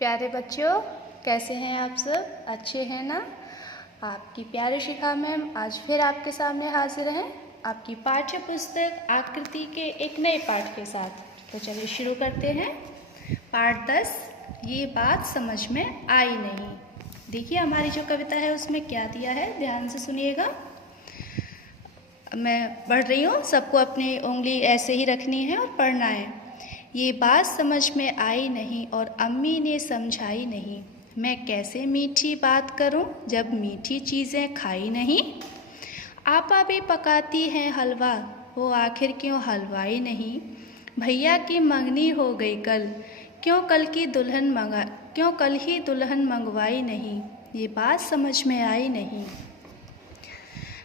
प्यारे बच्चों, कैसे हैं आप सब? अच्छे हैं ना? आपकी प्यारी शिखा मैम आज फिर आपके सामने हाजिर हैं आपकी पाठ्य पुस्तक आकृति के एक नए पाठ के साथ। तो चलिए शुरू करते हैं। पाठ 10, ये बात समझ में आई नहीं। देखिए हमारी जो कविता है उसमें क्या दिया है, ध्यान से सुनिएगा। मैं पढ़ रही हूँ, सबको अपनी उंगली ऐसे ही रखनी है और पढ़ना है। ये बात समझ में आई नहीं और अम्मी ने समझाई नहीं। मैं कैसे मीठी बात करूं जब मीठी चीज़ें खाई नहीं। आपा भी पकाती हैं हलवा, वो आखिर क्यों हलवाई नहीं। भैया की मंगनी हो गई कल, क्यों कल ही दुल्हन मंगवाई नहीं। ये बात समझ में आई नहीं।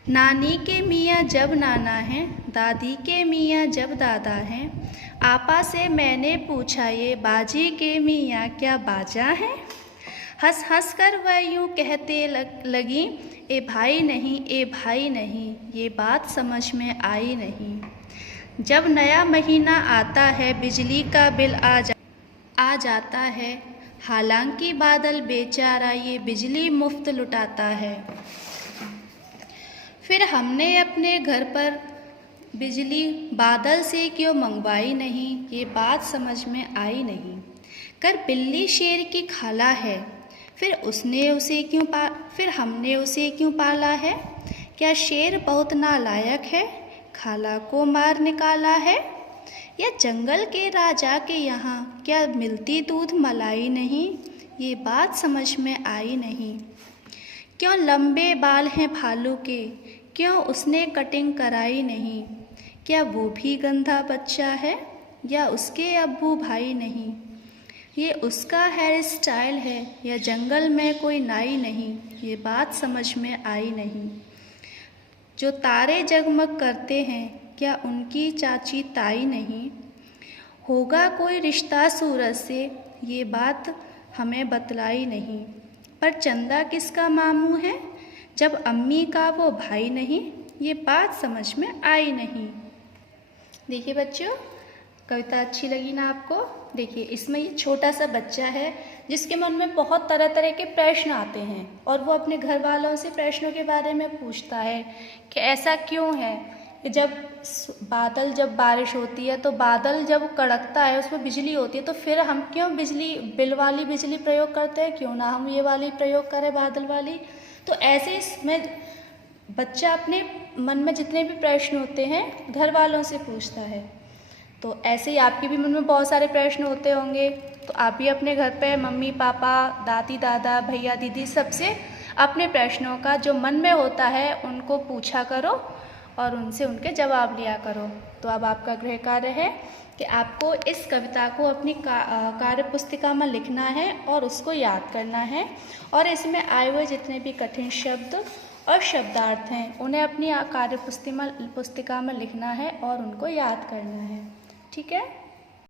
नानी के मियाँ जब नाना हैं, दादी के मियाँ जब दादा हैं। आपा से मैंने पूछा ये बाजी के मियाँ क्या बाजा हैं। हंस हंस कर वह यूँ कहते लगी, ए भाई नहीं, ए भाई नहीं। ये बात समझ में आई नहीं। जब नया महीना आता है बिजली का बिल आ जाता है। हालांकि बादल बेचारा ये बिजली मुफ्त लुटाता है। फिर हमने अपने घर पर बिजली बादल से क्यों मंगवाई नहीं। ये बात समझ में आई नहीं। कर बिल्ली शेर की खाला है, फिर हमने उसे क्यों पाला है। क्या शेर बहुत नालायक है, खाला को मार निकाला है। या जंगल के राजा के यहाँ क्या मिलती दूध मलाई नहीं। ये बात समझ में आई नहीं। क्यों लंबे बाल हैं भालू के, क्यों उसने कटिंग कराई नहीं। क्या वो भी गंधा बच्चा है, या उसके अब्बू भाई नहीं। ये उसका हेयर स्टाइल है, या जंगल में कोई नाई नहीं। ये बात समझ में आई नहीं। जो तारे जगमग करते हैं, क्या उनकी चाची ताई नहीं। होगा कोई रिश्ता सूरज से, ये बात हमें बतलाई नहीं। पर चंदा किसका मामू है, जब अम्मी का वो भाई नहीं। ये बात समझ में आई नहीं। देखिए बच्चों, कविता अच्छी लगी ना आपको? देखिए इसमें ये छोटा सा बच्चा है जिसके मन में बहुत तरह तरह के प्रश्न आते हैं और वो अपने घर वालों से प्रश्नों के बारे में पूछता है कि ऐसा क्यों है कि जब बारिश होती है तो बादल जब कड़कता है उसमें बिजली होती है, तो फिर हम क्यों बिल वाली बिजली प्रयोग करते हैं, क्यों ना हम ये वाली प्रयोग करें, बादल वाली। तो ऐसे इसमें बच्चा अपने मन में जितने भी प्रश्न होते हैं घर वालों से पूछता है। तो ऐसे ही आपके भी मन में बहुत सारे प्रश्न होते होंगे, तो आप भी अपने घर पे मम्मी पापा, दादी दादा, भैया दीदी सबसे अपने प्रश्नों का जो मन में होता है उनको पूछा करो और उनसे उनके जवाब लिया करो। तो अब आपका गृह कार्य है कि आपको इस कविता को अपनी कार्य पुस्तिका में लिखना है और उसको याद करना है, और इसमें आए हुए जितने भी कठिन शब्द और शब्दार्थ हैं उन्हें अपनी कार्य पुस्तिका में लिखना है और उनको याद करना है। ठीक है।